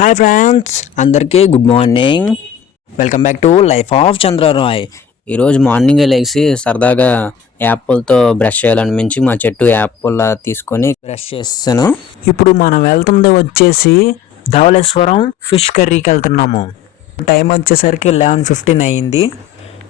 Hi friends, అందరికీ good morning. Welcome back to life of Chandra Roy. ఈరోజు morning లేచి సరదాగా యాపిల్తో బ్రష్ చేయాలనిపించి మా చెట్టు యాపిల్ తీసుకొని బ్రష్ చేస్తాను. ఇప్పుడు మనం వెళ్తుంది వచ్చేసి ధవళేశ్వరం ఫిష్ కర్రీకి వెళ్తున్నాము. టైం వచ్చేసరికి 11:15 అయ్యింది.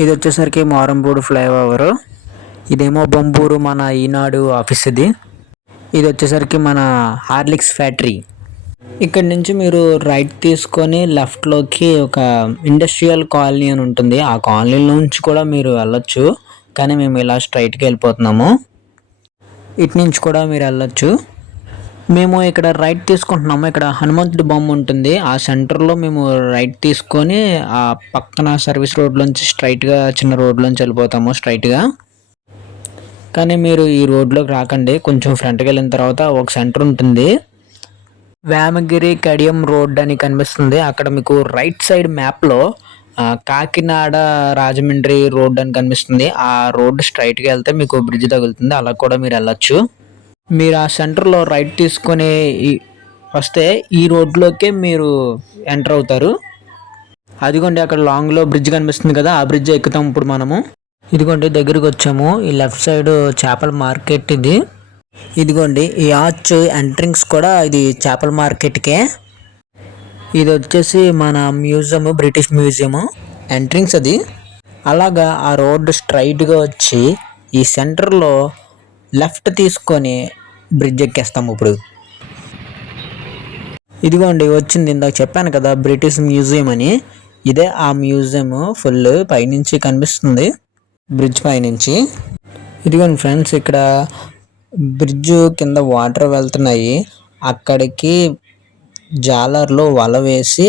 ఇది వచ్చేసరికి మారంపూడి ఫ్లైఓవర్. ఇదేమో బొంబూరు మన ఈనాడు ఆఫీస్. ఇది వచ్చేసరికి మన హార్లిక్స్ ఫ్యాక్టరీ. ఇక్కడ నుంచి మీరు రైట్ తీసుకొని లెఫ్ట్లోకి ఒక ఇండస్ట్రియల్ కాలనీ అని ఉంటుంది. ఆ కాలనీ నుంచి కూడా మీరు వెళ్ళొచ్చు, కానీ మేము ఇలా స్ట్రైట్కి వెళ్ళిపోతున్నాము. ఇటు నుంచి కూడా మీరు వెళ్ళొచ్చు. మేము ఇక్కడ రైట్ తీసుకుంటున్నాము. ఇక్కడ హనుమంతుడి బొమ్మ ఉంటుంది. ఆ సెంటర్లో మేము రైట్ తీసుకొని ఆ పక్కన సర్వీస్ రోడ్లోంచి స్ట్రైట్గా చిన్న రోడ్లోంచి వెళ్ళిపోతాము స్ట్రైట్గా. కానీ మీరు ఈ రోడ్లోకి రాకండి, కొంచెం ఫ్రంట్కి వెళ్ళిన తర్వాత ఒక సెంటర్ ఉంటుంది. వేమగిరి కడియం రోడ్ అని కనిపిస్తుంది. అక్కడ మీకు రైట్ సైడ్ మ్యాప్లో కాకినాడ రాజమండ్రి రోడ్ అని కనిపిస్తుంది. ఆ రోడ్ స్ట్రైట్గా వెళ్తే మీకు బ్రిడ్జ్ తగులుతుంది, అలా కూడా మీరు వెళ్ళొచ్చు. మీరు ఆ సెంటర్లో రైట్ తీసుకొని వస్తే ఈ రోడ్లోకే మీరు ఎంటర్ అవుతారు. అదిగోండి అక్కడ లాంగ్లో బ్రిడ్జ్ కనిపిస్తుంది కదా, ఆ బ్రిడ్జ్ ఎక్కుతాం ఇప్పుడు మనము. ఇదిగోండి దగ్గరికి వచ్చాము. ఈ లెఫ్ట్ సైడ్ చేపల మార్కెట్ ఇది. ఇదిగోండి ఈ ఆర్చ్ ఎంట్రింగ్స్ కూడా ఇది చేపల మార్కెట్కే. ఇది వచ్చేసి మన మ్యూజియం, బ్రిటిష్ మ్యూజియం ఎంట్రింగ్స్ అది. అలాగా ఆ రోడ్డు స్ట్రైట్గా వచ్చి ఈ సెంటర్లో లెఫ్ట్ తీసుకొని బ్రిడ్జ్ ఎక్కేస్తాము ఇప్పుడు. ఇదిగోండి వచ్చింది, ఇందాక చెప్పాను కదా బ్రిటిష్ మ్యూజియం అని. ఇదే ఆ మ్యూజియం. ఫుల్ పైనుంచి కనిపిస్తుంది, బ్రిడ్జ్ పైనుంచి. ఇదిగోండి ఫ్రెండ్స్, ఇక్కడ బ్రిడ్జ్ కింద వాటర్ వెళ్తున్నాయి. అక్కడికి జాలర్లో వల వేసి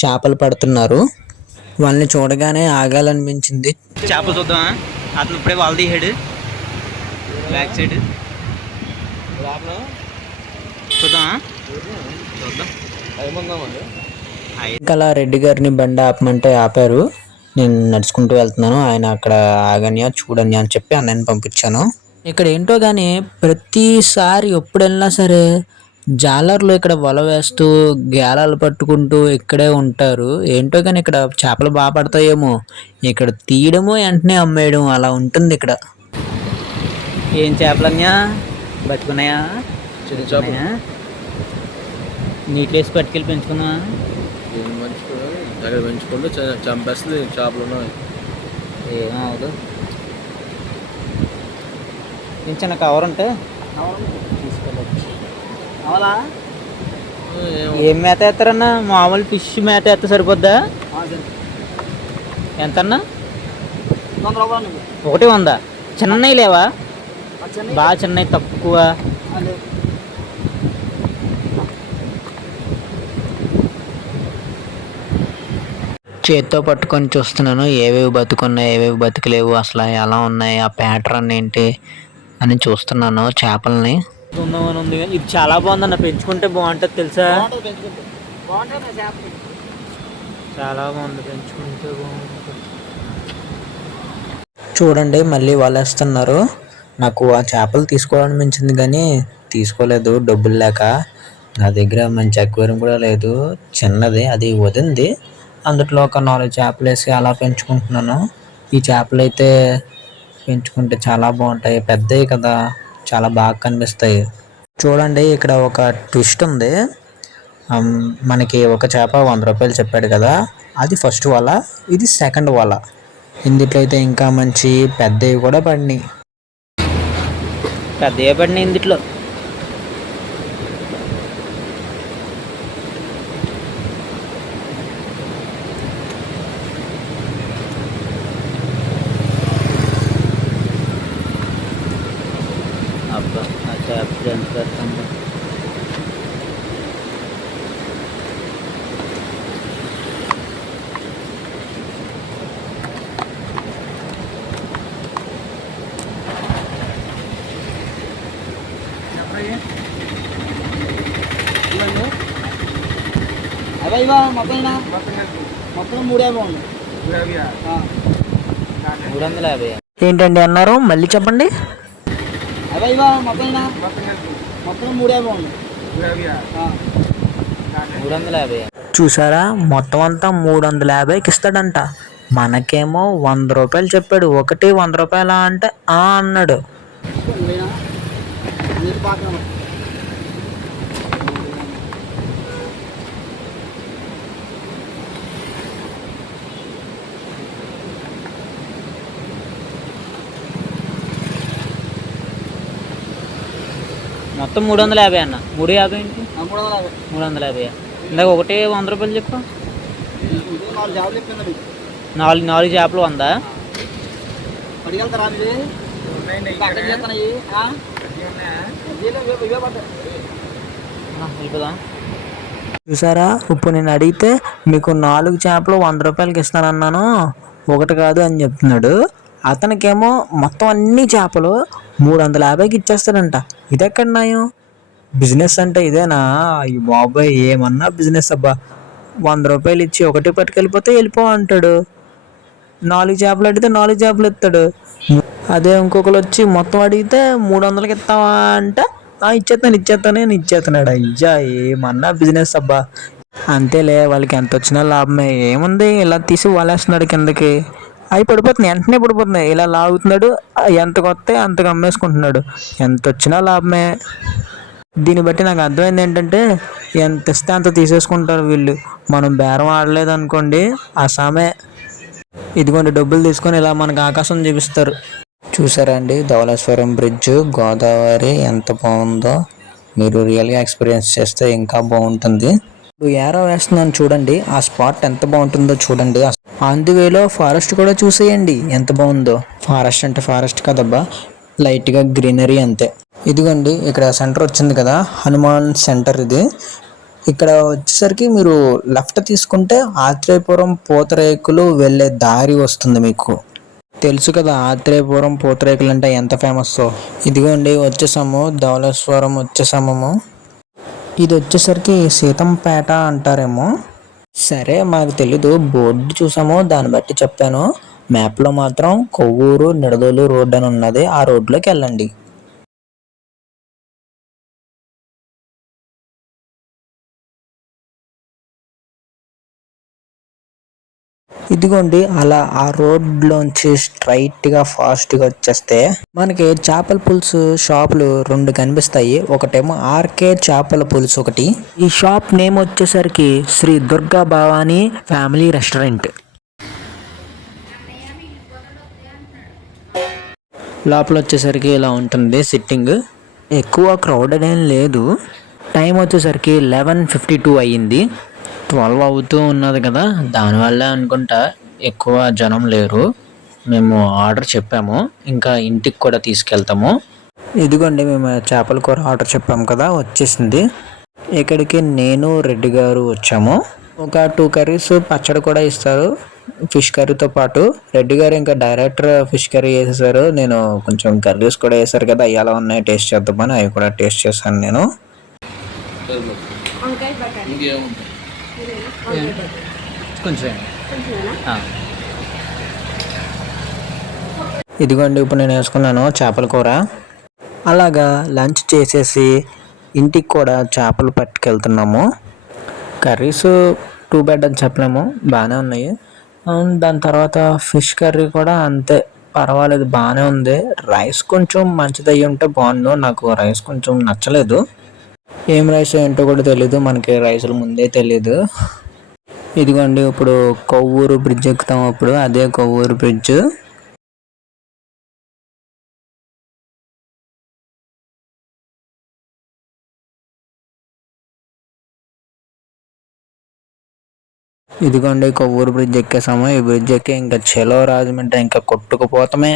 చేపలు పడుతున్నారు. వాళ్ళని చూడగానే ఆగాలనిపించింది. చేపలు చూద్దామా? అతను ఇప్పుడే వాళ్ళ తీసాడు బ్యాక్ సైడ్. చూద్దామా? చూద్దాం. ఇంకా రెడ్డి గారిని బండి ఆపమంటే ఆపారు. నేను నడుచుకుంటూ వెళ్తున్నాను. ఆయన అక్కడ ఆగనియా చూడని అని చెప్పి అన్నయ్యని పంపించాను. ఇక్కడ ఏంటో కానీ ప్రతిసారి ఎప్పుడు వెళ్ళినా సరే జాలర్లు ఇక్కడ వల వేస్తూ గేలాలు పట్టుకుంటూ ఇక్కడే ఉంటారు. ఏంటో కానీ ఇక్కడ చేపలు బాగా పడతాయేమో. ఇక్కడ తీయడము వెంటనే అమ్మేయడం అలా ఉంటుంది ఇక్కడ. ఏం చేపలన్నా పట్టుకున్నాయా? చూపించాయా? నీటి వేసి పట్టుకెళ్ళి పెంచుకున్నా. పెంచుకుంటే చంపేస్తుంది చేపలు. ఏమవదు. చిన్న కవర్ ఉంటే తీసుకెళ్ళచ్చు. అవలా ఏం మేత వేస్తారన్నా? మామూలు ఫిష్ మేత వేస్తే సరిపోద్దా? ఎంతన్నా? 100. చిన్నవి లేవా? బాగా చిన్నవి తక్కువ. చేత్తో పట్టుకొని చూస్తున్నాను ఏవేవి బతుకున్నాయి, ఏవేవి బతుకులేవు, అసలు ఎలా ఉన్నాయి, ఆ ప్యాటర్న్ ఏంటి అని చూస్తున్నాను చేపల్ని. ఉంది. ఇది చాలా బాగుందన్న, పెంచుకుంటే బాగుంటుంది తెలుసా? చాలా బాగుంది, పెంచుకుంటే బాగుంటుంది. చూడండి మళ్ళీ వలేస్తున్నారు. నాకు ఆ చేపలు తీసుకోవాలనిపించింది కానీ తీసుకోలేదు, డబ్బులు లేక. నా దగ్గర మంచి అక్వేరియం కూడా లేదు, చిన్నది, అది వదింది. అందులో ఒక 4 చేపలు వేసి అలా పెంచుకుంటున్నాను. ఈ చేపలు అయితే పెంచుకుంటే చాలా బాగుంటాయి, పెద్దవి కదా, చాలా బాగా కనిపిస్తాయి. చూడండి ఇక్కడ ఒక ట్విస్ట్ ఉంది. మనకి ఒక చేప 100 రూపాయలు చెప్పాడు కదా, అది ఫస్ట్ వల, ఇది సెకండ్ వల. ఇందులో అయితే ఇంకా మంచి పెద్దవి కూడా పడినాయి. పెద్దవి పడినాయి ఇందులో. అబ్బా ఆ చేప ఎంత పెడుతుంది. అవి మొత్తం 350. ఏంటండి అన్నారు, మళ్ళీ చెప్పండి. మొత్తం 350. 350. చూసారా, మొత్తం అంతా 350కి ఇస్తాడంట. మనకేమో 100 రూపాయలు చెప్పాడు. ఒకటి 100 రూపాయలా అంటే ఆ అన్నాడు. మొత్తం 350 అన్న. 350 ఏంటి? 350. ఇందాక ఒకటి 100 రూపాయలు చెప్పు. 4 చేపలు 100. వెళ్ళిపోదా? చూసారా, ఇప్పుడు నేను అడిగితే మీకు 4 చేపలు 100 రూపాయలకి ఇస్తానన్నాను, ఒకటి కాదు అని చెప్తున్నాడు. అతనికేమో మొత్తం అన్ని చేపలు 350కి ఇచ్చేస్తాడంట. ఇదెక్కడ న్యాయం? బిజినెస్ అంటే ఇదేనా? ఈ బాబాయ్ ఏమన్నా బిజినెస్ అబ్బా. 100 రూపాయలు ఇచ్చి ఒకటి పట్టుకెళ్ళిపోతే వెళ్ళిపో అంటాడు. 4 చేపలు అడిగితే 4 చేపలు ఇస్తాడు. అదే ఇంకొకరు వచ్చి మొత్తం అడిగితే 300కి ఇస్తావా అంటే ఇచ్చేస్తున్నాడు. అయ్యా ఏమన్నా బిజినెస్ అబ్బా. అంతేలే, వాళ్ళకి ఎంత వచ్చినా లాభమే. ఏముంది, ఇలా తీసి వాలేస్తున్నాడు కిందకి, అవి పడిపోతున్నాయి, వెంటనే పడిపోతున్నాయి. ఇలా లాగుతున్నాడు, ఎంతకు వస్తే అంతకు అమ్మేసుకుంటున్నాడు. ఎంత వచ్చినా లాభమే. దీన్ని బట్టి నాకు అర్థమైంది ఏంటంటే, ఎంత ఇస్తే అంత తీసేసుకుంటారు వీళ్ళు. మనం బేరం ఆడలేదు అనుకోండి, అసామే. ఇదిగోండి డబ్బులు తీసుకొని ఇలా మనకు ఆకాశం చూపిస్తారు. చూసారా అండి, ధవళేశ్వరం బ్రిడ్జ్, గోదావరి ఎంత బాగుందో. మీరు రియల్గా ఎక్స్పీరియన్స్ చేస్తే ఇంకా బాగుంటుంది. ఇప్పుడు ఏరో వేస్తున్నాను చూడండి, ఆ స్పాట్ ఎంత బాగుంటుందో చూడండి. అందువేలో ఫారెస్ట్ కూడా చూసేయండి ఎంత బాగుందో. ఫారెస్ట్ అంటే ఫారెస్ట్ కదబ్బా, లైట్గా గ్రీనరీ అంతే. ఇదిగోండి ఇక్కడ సెంటర్ వచ్చింది కదా, హనుమాన్ సెంటర్ ఇది. ఇక్కడ వచ్చేసరికి మీరు లెఫ్ట్ తీసుకుంటే ఆత్రేయపురం పూతరేకులు వెళ్ళే దారి వస్తుంది. మీకు తెలుసు కదా ఆత్రేయపురం పూతరేకులు అంటే ఎంత ఫేమస్. ఇదిగోండి వచ్చేసాము, ధవళేశ్వరం వచ్చేసాము. ఇది వచ్చేసరికి సీతంపేట అంటారేమో, సరే మాకు తెలీదు. బోర్డు చూసాము, దాన్ని బట్టి చెప్పాను. మ్యాప్లో మాత్రం కొవ్వూరు నిడదోలు రోడ్ అని ఉన్నది, ఆ రోడ్లోకి వెళ్ళండి. ఇదిగోండి అలా ఆ రోడ్లోంచి స్ట్రైట్గా ఫాస్ట్గా వచ్చేస్తే మనకి చేపల పులుసు షాపులు 2 కనిపిస్తాయి. ఒకటేమో ఆర్కే చేపల పులుసు ఒకటి. ఈ షాప్ నేమ్ వచ్చేసరికి శ్రీ దుర్గా భవానీ ఫ్యామిలీ రెస్టారెంట్. లోపల వచ్చేసరికి ఇలా ఉంటుంది సిట్టింగ్. ఎక్కువ క్రౌడెడ్ ఏం లేదు. టైం వచ్చేసరికి 11:52 అయ్యింది. 12 అవుతూ ఉన్నది కదా, దానివల్ల అనుకుంటా ఎక్కువ జనం లేరు. మేము ఆర్డర్ చెప్పాము, ఇంకా ఇంటికి కూడా తీసుకెళ్తాము. ఇదిగోండి మేము చేపల కూర ఆర్డర్ చెప్పాము కదా, వచ్చేసింది. ఇక్కడికి నేను రెడ్డి గారు వచ్చాము. ఒక 2 కర్రీస్ పచ్చడి కూడా ఇస్తారు ఫిష్ కర్రీతో పాటు. రెడ్డి గారు ఇంకా డైరెక్టర్ ఫిష్ కర్రీ వేసేసారు. నేను కొంచెం కర్రీస్ కూడా వేసారు కదా, అవి ఎలా ఉన్నాయి టేస్ట్ చేద్దామని అవి కూడా టేస్ట్ చేశాను నేను. కొంచెం ఇదిగోండి ఇప్పుడు నేను వేసుకున్నాను చేపల కూర. అలాగా లంచ్ చేసేసి ఇంటికి కూడా చేపలు పట్టుకెళ్తున్నాము. కర్రీస్ 2 బెడ్ అని చెప్పలేము, బాగానే ఉన్నాయి. దాని తర్వాత ఫిష్ కర్రీ కూడా అంతే, పర్వాలేదు బాగానే ఉంది. రైస్ కొంచెం మంచిది అయ్యి ఉంటే బాగుండు, నాకు రైస్ కొంచెం నచ్చలేదు. ఏం రైస్ ఏంటో కూడా తెలీదు, మనకి రైసులు ముందే తెలీదు. ఇదిగోండి ఇప్పుడు కొవ్వూరు బ్రిడ్జ్ ఎక్కుతాం. అప్పుడు అదే కొవ్వూరు బ్రిడ్జ్. ఇదిగోండి కొవ్వూరు బ్రిడ్జ్ ఎక్కేసాము. ఈ బ్రిడ్జ్ ఎక్కి ఇంకా చెలో రాజమండ్రి ఇంకా కొట్టుకుపోతామే.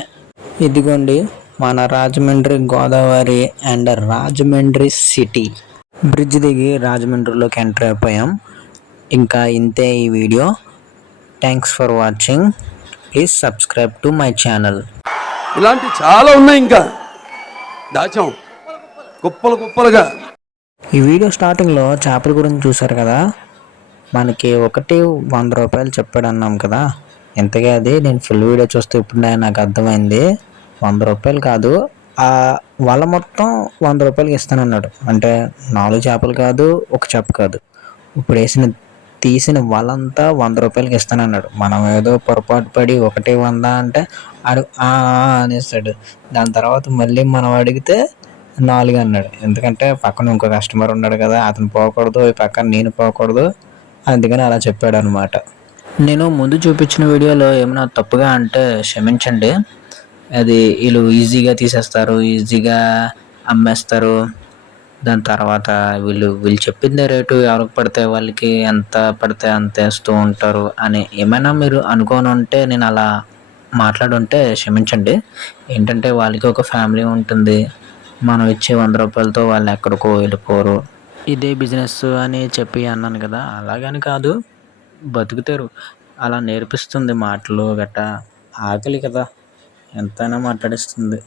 ఇదిగోండి మన Rajahmundry Godavari and Rajahmundry city. Bridge దిగి రాజమండ్రిలోకి ఎంటర్ అయిపోయాం. ఇంకా ఇంతే ఈ video. Thanks for watching. Please subscribe to my channel. ఇలాంటి చాలా ఉన్నాయి, ఇంకా దాచాం కుప్పలు కుప్పలుగా. ఈ వీడియో స్టార్టింగ్లో చేపల గురించి చూసారు కదా, మనకి ఒకటి 100 రూపాయలు చెప్పాడు అన్నాం కదా. ఇంతగా అది నేను ఫుల్ వీడియో చూస్తే ఇప్పుడు నాకు అర్థమైంది, 100 రూపాయలు కాదు, ఆ వాళ్ళ మొత్తం 100 రూపాయలకి ఇస్తానన్నాడు. అంటే 4 చేపలు కాదు, ఒక చేప కాదు, ఇప్పుడు తీసిన వాళ్ళంతా 100 రూపాయలకి ఇస్తానన్నాడు. మనం ఏదో పొరపాటు పడి 100 అంటే ఆడు అనేస్తాడు. దాని తర్వాత మళ్ళీ మనం అడిగితే 4 అన్నాడు. ఎందుకంటే పక్కన ఇంకో కస్టమర్ ఉన్నాడు కదా, అతను పోకూడదు, ఈ పక్కన నేను పోకూడదు, అందుకని అలా చెప్పాడు అనమాట. నేను ముందు చూపించిన వీడియోలో ఏమైనా తప్పుగా అంటే క్షమించండి. అది వీళ్ళు ఈజీగా తీసేస్తారు, ఈజీగా అమ్మేస్తారు. దాని తర్వాత వీళ్ళు చెప్పిందే రేటు ఎవరికి పడితే వాళ్ళకి ఎంత పడితే అంత వేస్తూ ఉంటారు అని ఏమైనా మీరు అనుకోని ఉంటే, నేను అలా మాట్లాడుంటే క్షమించండి. ఏంటంటే వాళ్ళకి ఒక ఫ్యామిలీ ఉంటుంది. మనం ఇచ్చే 100 రూపాయలతో వాళ్ళు ఎక్కడికో వెళ్ళిపోరు. ఇదే బిజినెస్ అని చెప్పి అన్నాను కదా, అలాగని కాదు, బతుకుతారు. అలా నేర్పిస్తుంది మాటలు గట్టా. ఆకలి కదా ఎంతైనా మాట్లాడిస్తుంది.